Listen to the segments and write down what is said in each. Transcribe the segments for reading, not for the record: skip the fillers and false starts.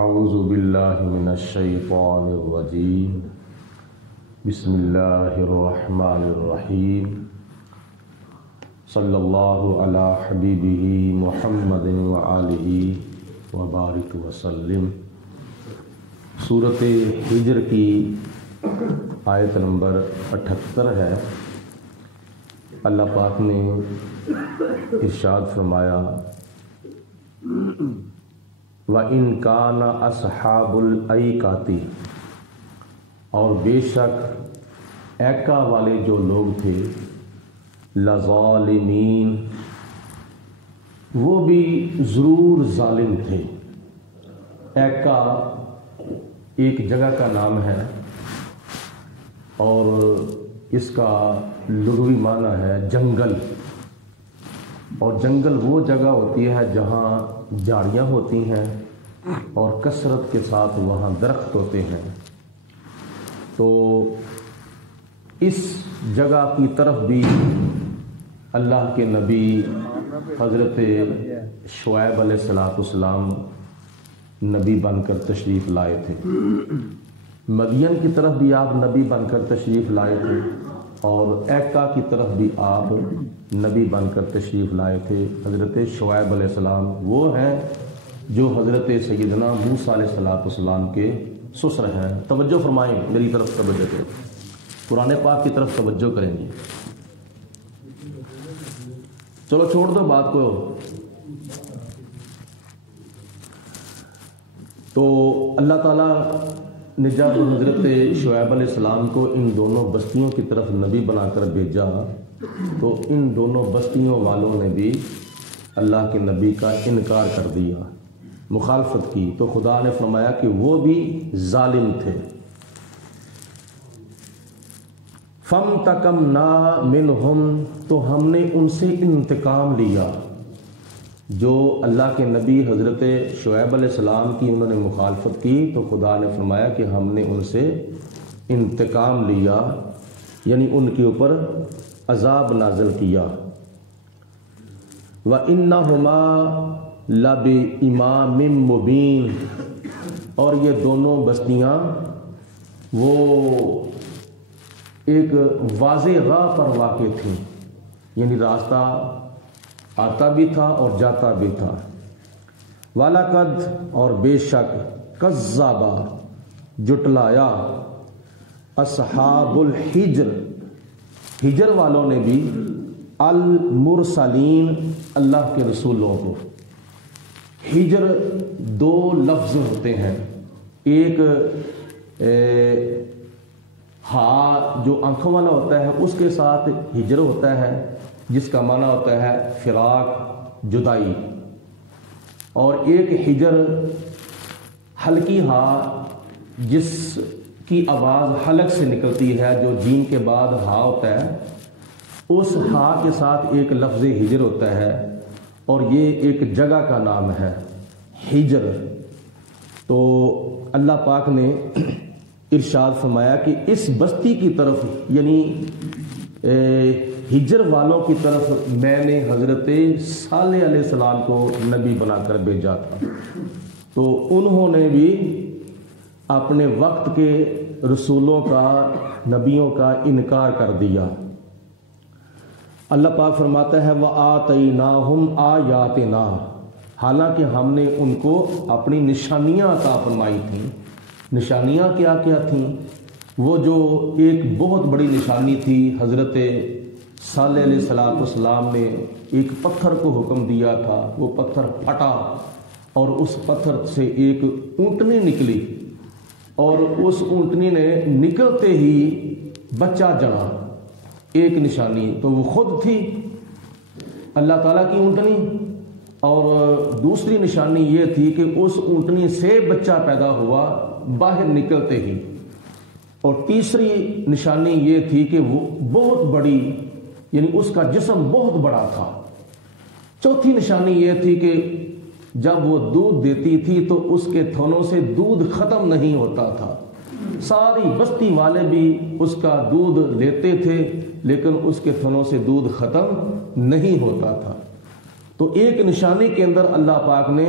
اعوذ باللہ من الشیطان الرجیم بسم اللہ الرحمن الرحیم صلی اللہ علی حبیبہ محمد وآلہ وبارک وسلم۔ سورۃ ہجر کی آیت نمبر 78 ہے۔ اللہ پاک نے ارشاد فرمایا وَإِنْ كَانَ أَصْحَابُ الْأَيْكَةِ، اور بے شک ایکا والے جو لوگ تھے، لَظَالِمِينَ، وہ بھی ضرور ظالم تھے۔ ایکا ایک جگہ کا نام ہے اور اس کا لغوی معنی ہے جنگل، اور جنگل وہ جگہ ہوتی ہے جہاں جھاڑیاں ہوتی ہیں اور کثرت کے ساتھ وہاں درخت ہوتے ہیں۔ تو اس جگہ کی طرف بھی اللہ کے نبی حضرت شعیب علیہ السلام نبی بن کر تشریف لائے تھے۔ مدین کی طرف بھی آپ نبی بن کر تشریف لائے تھے، اور ایکا کی طرف بھی آپ نبی بن کر تشریف لائے تھے۔ حضرت شعیب علیہ السلام وہ ہیں جو حضرت سیدنا موسیٰ علیہ السلام کے سسر ہیں۔ توجہ فرمائیں، میری طرف توجہ کریں، قرآن پاک کی طرف توجہ کریں گے۔ چلو چھوڑ دو بات کو۔ تو اللہ تعالیٰ نے جب حضرت شعیب علیہ السلام کو ان دونوں بستیوں کی طرف نبی بنا کر بھیجا، تو ان دونوں بستیوں والوں نے بھی اللہ کے نبی کا انکار کر دیا، مخالفت کی۔ تو خدا نے فرمایا کہ وہ بھی ظالم تھے۔ فَانْتَقَمْنَا مِنْهُمْ، تو ہم نے ان سے انتقام لیا۔ جو اللہ کے نبی حضرت شعیب علیہ السلام کی انہوں نے مخالفت کی، تو خدا نے فرمایا کہ ہم نے ان سے انتقام لیا، یعنی ان کے اوپر عذاب نازل کیا۔ وَإِنَّهُمَا لَبِإِمَامٍ مُبِينٍ، اور یہ دونوں بستیاں وہ ایک واضح راہ پر واقع تھیں، یعنی راستہ آتا بھی تھا اور جاتا بھی تھا۔ وَلَقَدْ، اور بے شک، کذّبَ، جٹلایا، اصحاب الحجر، ہجر والوں نے بھی، المرسلین، اللہ کے رسولوں کو۔ ہجر دو لفظ ہوتے ہیں، ایک ہا جو آنکھوں والا ہوتا ہے اس کے ساتھ ہجر ہوتا ہے، جس کا معنی ہوتا ہے فراق، جدائی، اور ایک ہجر ہلکی ہا جس کی آواز حلق سے نکلتی ہے، جو جیم کے بعد ہا ہوتا ہے، اس ہا کے ساتھ ایک لفظ ہجر ہوتا ہے، اور یہ ایک جگہ کا نام ہے ہجر۔ تو اللہ پاک نے ارشاد فرمایا کہ اس بستی کی طرف، یعنی ہجر والوں کی طرف میں نے حضرت صالح علیہ السلام کو نبی بنا کر بھیجا تھا، تو انہوں نے بھی اپنے وقت کے رسولوں کا، نبیوں کا انکار کر دیا۔ اللہ پاک فرماتا ہے وَآتَيْنَاهُمْ آيَاتِنَا، حالانکہ ہم نے ان کو اپنی نشانیاں عطا فرمائی تھیں۔ نشانیاں کیا کیا تھیں؟ وہ جو ایک بہت بڑی نشانی تھی، حضرت صالح علیہ السلام نے ایک پتھر کو حکم دیا تھا، وہ پتھر پھٹا اور اس پتھر سے ایک اونٹنی نکلی، اور اس اونٹنی نے نکلتے ہی بچہ جنا۔ ایک نشانی تو وہ خود تھی، اللہ تعالیٰ کی اونٹنی، اور دوسری نشانی یہ تھی کہ اس اونٹنی سے بچہ پیدا ہوا باہر نکلتے ہی، اور تیسری نشانی یہ تھی کہ وہ بہت بڑی، یعنی اس کا جسم بہت بڑا تھا۔ چوتھی نشانی یہ تھی کہ جب وہ دودھ دیتی تھی تو اس کے تھنوں سے دودھ ختم نہیں ہوتا تھا۔ ساری بستی والے بھی اس کا دودھ لیتے تھے، لیکن اس کے تھنوں سے دودھ ختم نہیں ہوتا تھا۔ تو ایک نشانی کے اندر اللہ پاک نے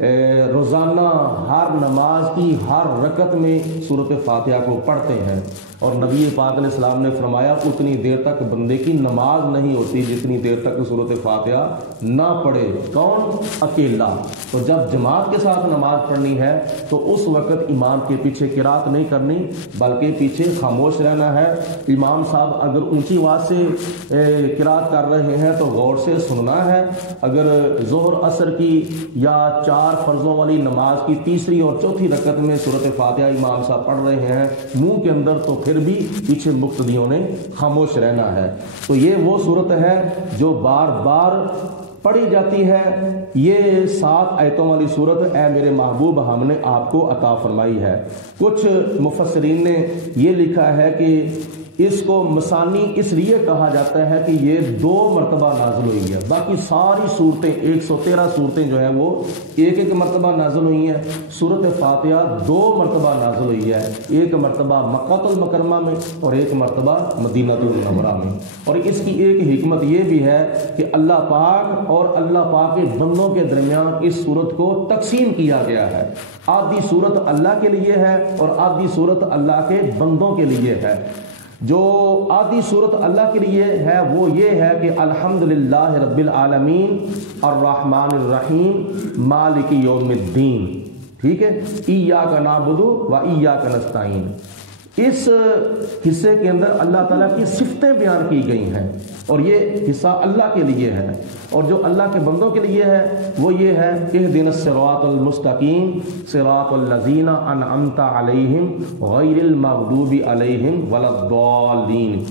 روزانہ ہر نماز کی ہر رکعت میں سورۃ فاتحہ کو پڑھتے ہیں، اور نبی پاک علیہ السلام نے فرمایا اتنی دیر تک بندے کی نماز نہیں ہوتی جتنی دیر تک سورۃ فاتحہ نہ پڑھے۔ کون؟ اکیلا۔ تو جب جماعت کے ساتھ نماز پڑھنی ہے تو اس وقت امام کے پیچھے قرات نہیں کرنی، بلکہ پیچھے خاموش رہنا ہے۔ امام صاحب اگر اونچی آواز سے قرات کر رہے ہیں تو غور سے سننا ہے۔ اگر ظہر عصر کی یا 4 فرضوں والی نماز کی تیسری اور چوتھی رکعت میں سورۃ فاتحہ امام صاحب پڑھ رہے ہیں منہ کے اندر، تو پھر بھی پیچھے مقتدیوں نے خاموش رہنا ہے۔ تو یہ وہ صورت ہے جو بار بار پڑھی جاتی ہے۔ یہ 7 آیتوں والی صورت اے میرے محبوب ہم نے آپ کو عطا فرمائی ہے۔ کچھ مفسرین نے یہ لکھا ہے کہ اس کو مثانی اس لیے کہا جاتا ہے کہ یہ 2 مرتبہ نازل ہوئی ہے، باقی ساری صورتیں 113 صورتیں جو ہیں وہ ایک مرتبہ نازل ہوئی ہیں۔ سورۃ فاتحہ 2 مرتبہ نازل ہوئی ہے، ایک مرتبہ مکہ المکرمہ میں اور ایک مرتبہ مدینہ المنورہ میں۔ اور اس کی ایک حکمت یہ بھی ہے کہ اللہ پاک اور اللہ پاک کے بندوں کے درمیان اس صورت کو تقسیم کیا گیا ہے۔ آدھی صورت اللہ کے لیے ہے اور آدھی صورت اللہ کے بندوں کے لیے ہے۔ جو آدھی صورت اللہ کے لیے ہے وہ یہ ہے کہ الحمدللہ رب العالمین الرحمن الرحیم مالک یوم الدین، ٹھیک ہے، ایاک نعبد و ایاک نستعین۔ اس حصے کے اندر اللہ تعالیٰ کی صفتیں بیان کی گئی ہیں اور یہ حصہ اللہ کے لیے ہے، اور جو اللہ کے بندوں کے لیے ہے وہ یہ ہے اہدنا الصراط المستقیم صراط الذین انعمت علیہم غیر المغضوب علیہم ولا الضالین۔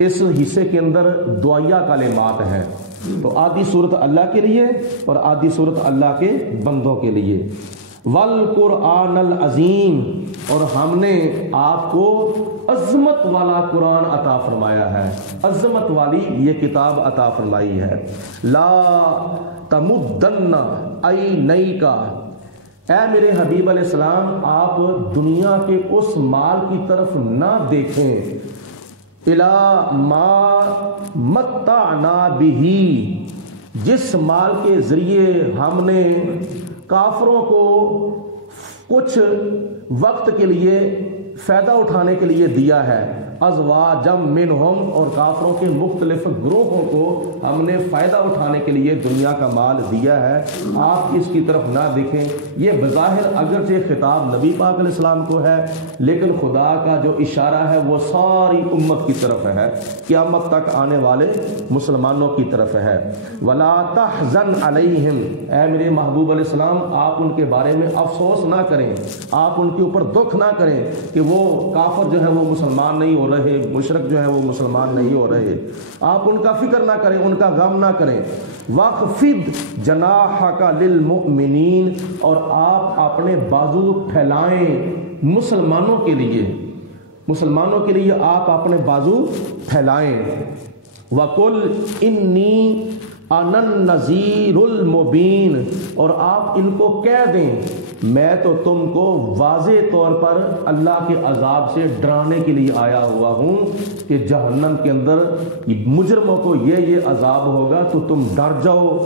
اس حصے کے اندر دعائیہ کلمات ہیں، تو آدھی صورت اللہ کے لیے اور آدھی صورت اللہ کے بندوں کے لیے۔ والقرآن العظیم، اور ہم نے آپ کو عظمت والا قرآن عطا فرمایا ہے، عظمت والی یہ کتاب عطا فرمائی ہے۔ لا تمدن عینیک، اے میرے حبیب علیہ السلام آپ دنیا کے اس مال کی طرف نہ دیکھیں، الی ما متعنا بہ، جس مال کے ذریعے ہم نے کافروں کو کچھ وقت کے لیے فائدہ اٹھانے کے لیے دیا ہے، ازواجم منہم، اور کافروں کے مختلف گروہوں کو ہم نے فائدہ اٹھانے کے لیے دنیا کا مال دیا ہے، آپ اس کی طرف نہ دیکھیں۔ یہ بظاہر اگرچہ خطاب نبی پاک علیہ السلام کو ہے، لیکن خدا کا جو اشارہ ہے وہ ساری امت کی طرف ہے، قیامت تک آنے والے مسلمانوں کی طرف ہے۔ ولا تحزن علیہم، اے میرے محبوب علیہ السلام آپ ان کے بارے میں افسوس نہ کریں، آپ ان کے اوپر دکھ نہ کریں کہ وہ کافر جو ہے وہ مسلمان نہیں ہو رہے، مشرک جو ہے وہ مسلمان نہیں ہو رہے، آپ ان کا فکر نہ کریں، ان کا غم نہ کریں۔ وَخْفِضْ جَنَاحَكَ لِلْمُؤْمِنِينَ، اور آپ اپنے بازو پھیلائیں مسلمانوں کے لیے، مسلمانوں کے لیے آپ اپنے بازو پھیلائیں۔ وَقُلْ إِنِّي أَنَا النَّذِيرُ الْمُبِينُ، اور آپ ان کو کہہ دیں میں تو تم کو واضح طور پر اللہ کے عذاب سے ڈرانے کے لیے آیا ہوا ہوں کہ جہنم کے اندر مجرموں کو یہ عذاب ہوگا، تو تم ڈر جاؤ،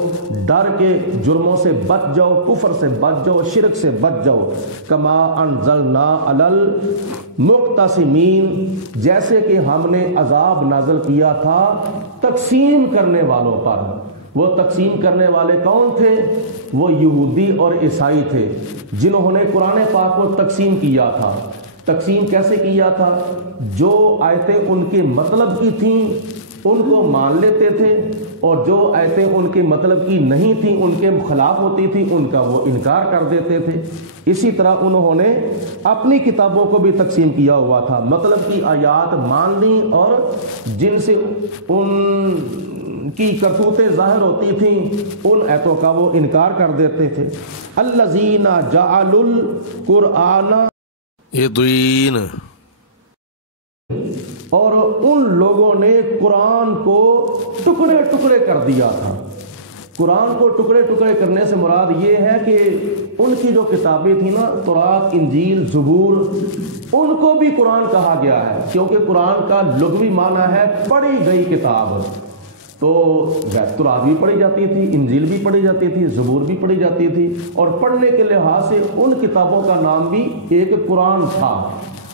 ڈر کے جرموں سے بچ جاؤ، کفر سے بچ جاؤ، شرک سے بچ جاؤ۔ کما انزلنا علی المقتسمین، جیسے کہ ہم نے عذاب نازل کیا تھا تقسیم کرنے والوں پر۔ وہ تقسیم کرنے والے کون تھے؟ وہ یہودی اور عیسائی تھے جنہوں نے قرآن پاک کو تقسیم کیا تھا۔ تقسیم کیسے کیا تھا؟ جو آیتیں ان کے مطلب کی تھیں ان کو مان لیتے تھے، اور جو آیتیں ان کے مطلب کی نہیں تھیں، ان کے خلاف ہوتی تھی، ان کا وہ انکار کر دیتے تھے۔ اسی طرح انہوں نے اپنی کتابوں کو بھی تقسیم کیا ہوا تھا، مطلب کی آیات مان لیں اور جن سے ان کی کرتوتیں ظاہر ہوتی تھیں ان آیتوں کا وہ انکار کر دیتے تھے۔ الذین جعلوا القرآن عضین، اور ان لوگوں نے قرآن کو ٹکڑے ٹکڑے کر دیا تھا۔ قرآن کو ٹکڑے ٹکڑے کرنے سے مراد یہ ہے کہ ان کی جو کتابیں تھیں نا، تورات، انجیل، زبور، ان کو بھی قرآن کہا گیا ہے، کیونکہ قرآن کا لغوی معنی ہے پڑھی گئی کتاب۔ تو تورات بھی پڑھی جاتی تھی، انجیل بھی پڑھی جاتی تھی، زبور بھی پڑھی جاتی تھی، اور پڑھنے کے لحاظ سے ان کتابوں کا نام بھی ایک قرآن تھا،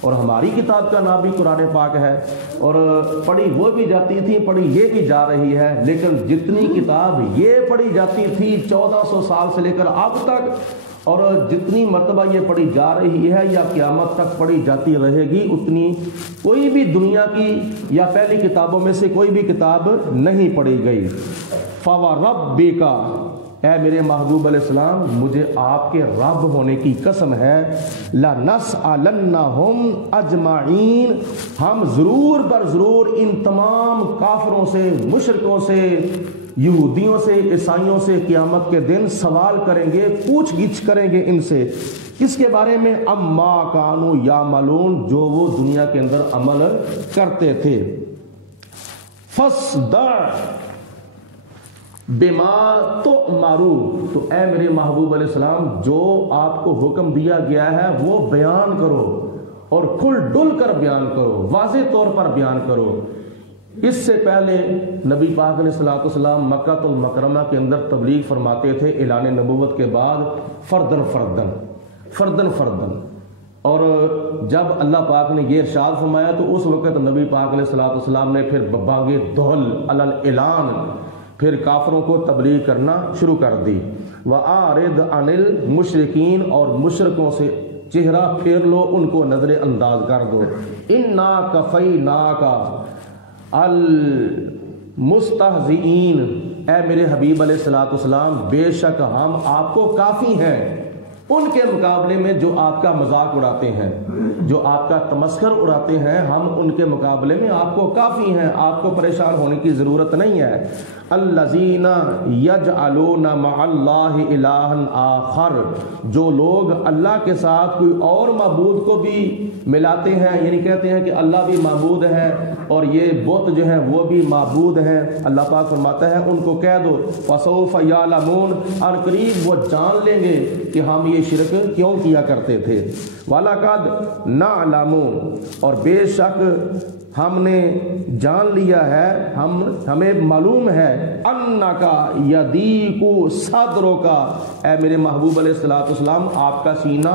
اور ہماری کتاب کا نام بھی قرآن پاک ہے، اور پڑھی وہ بھی جاتی تھی، پڑھی یہ بھی جا رہی ہے، لیکن جتنی کتاب یہ پڑھی جاتی تھی 1400 سال سے لے کر اب تک، اور جتنی مرتبہ یہ پڑھی جا رہی ہے یا قیامت تک پڑھی جاتی رہے گی، اتنی کوئی بھی دنیا کی یا پہلی کتابوں میں سے کوئی بھی کتاب نہیں پڑھی گئی۔ فَوَرَبِّكَ، اے میرے محبوب علیہ السلام، مجھے آپ کے رب ہونے کی قسم ہے، لَنَسْأَلَنَّهُمْ أَجْمَعِينَ، ہم ضرور بر ضرور ان تمام کافروں سے، مشرکوں سے، یہودیوں سے، عیسائیوں سے قیامت کے دن سوال کریں گے، پوچھ گچھ کریں گے ان سے، کس کے بارے میں؟ اما کانوا یعملون، جو وہ دنیا کے اندر عمل کرتے تھے۔ فَاصْدَعْ بِمَا تُؤْمَرُ، تو اے میرے محبوب علیہ السلام، جو آپ کو حکم دیا گیا ہے وہ بیان کرو، اور کھل ڈل کر بیان کرو، واضح طور پر بیان کرو۔ اس سے پہلے نبی پاک علیہ الصلوۃ والسلام مکہ المکرمہ کے اندر تبلیغ فرماتے تھے اعلان نبوت کے بعد، فردن فردن، اور جب اللہ پاک نے یہ ارشاد فرمایا تو اس وقت نبی پاک علیہ الصلوۃ والسلام نے پھر بانگ دہل علی الاعلان پھر کافروں کو تبلیغ کرنا شروع کر دی۔ وَأَعْرِضْ عَنِ الْمُشْرِكِينَ، اور مشرکوں سے چہرہ پھیر لو، ان کو نظر انداز کر دو۔ اِنَّا كَفَيْنَاكَ المستہزئین، اے میرے حبیب علیہ الصلوۃ والسلام، بے شک ہم آپ کو کافی ہیں ان کے مقابلے میں جو آپ کا مذاق اڑاتے ہیں، جو آپ کا تمسخر اڑاتے ہیں، ہم ان کے مقابلے میں آپ کو کافی ہیں، آپ کو پریشان ہونے کی ضرورت نہیں ہے۔ الذین یجعلون مع اللہ الہا آخر، جو لوگ اللہ کے ساتھ کوئی اور معبود کو بھی ملاتے ہیں، یعنی کہتے ہیں کہ اللہ بھی معبود ہے اور یہ بت جو ہیں وہ بھی معبود ہیں، اللہ پاک فرماتا ہے ان کو کہہ دو فسوف یعلمون، اور قریب وہ جان لیں گے کہ ہم یہ شرک کیوں کیا کرتے تھے۔ وَلَقَدْ نَعْلَمُ، اور بے شک ہم نے جان لیا ہے، ہمیں معلوم ہے، اَنَّكَ يَضِيقُ صَدْرُكَ، اے میرے محبوب علیہ الصلوۃ والسلام، آپ کا سینہ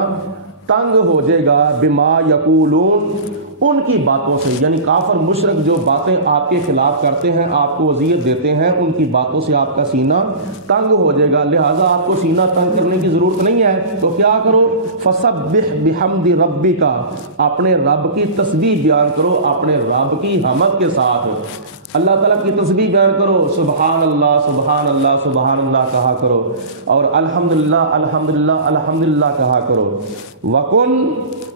تنگ ہو جائے گا، بما یقولون، ان کی باتوں سے، یعنی کافر مشرک جو باتیں آپ کے خلاف کرتے ہیں، آپ کو اذیت دیتے ہیں، ان کی باتوں سے آپ کا سینہ تنگ ہو جائے گا، لہٰذا آپ کو سینہ تنگ کرنے کی ضرورت نہیں ہے، تو کیا کرو؟ فسبح بحمد ربک، اپنے رب کی تسبیح بیان کرو، اپنے رب کی حمد کے ساتھ اللہ تعالیٰ کی تسبیح بیان کرو، سبحان اللہ سبحان اللہ سبحان اللہ کہا کرو، اور الحمدللہ الحمدللہ الحمدللہ کہا کرو۔ وَكُن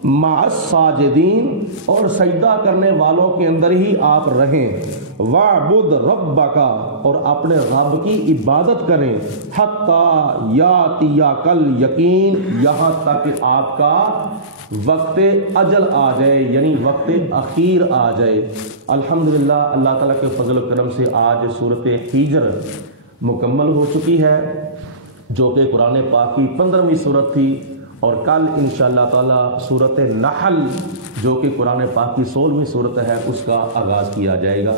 مع الساجدین، اور سجدہ کرنے والوں کے اندر ہی آپ رہیں۔ وَاعْبُدْ رَبَّكَ، اور اپنے رب کی عبادت کریں، حَتَّى يَأْتِيَكَ الْيَقِينُ، یہاں تک کہ آپ کا وقت اجل آ جائے، یعنی وقت اخیر آ جائے۔ الحمدللہ اللہ تعالیٰ کے فضل و کرم سے آج سورۃ ہجر مکمل ہو چکی ہے، جو کہ قرآن پاک کی 15ویں سورت تھی، اور کل انشاءاللہ تعالیٰ سورۃ نحل جو کہ قرآن پاک کی 16ویں سورت ہے اس کا آغاز کیا جائے گا۔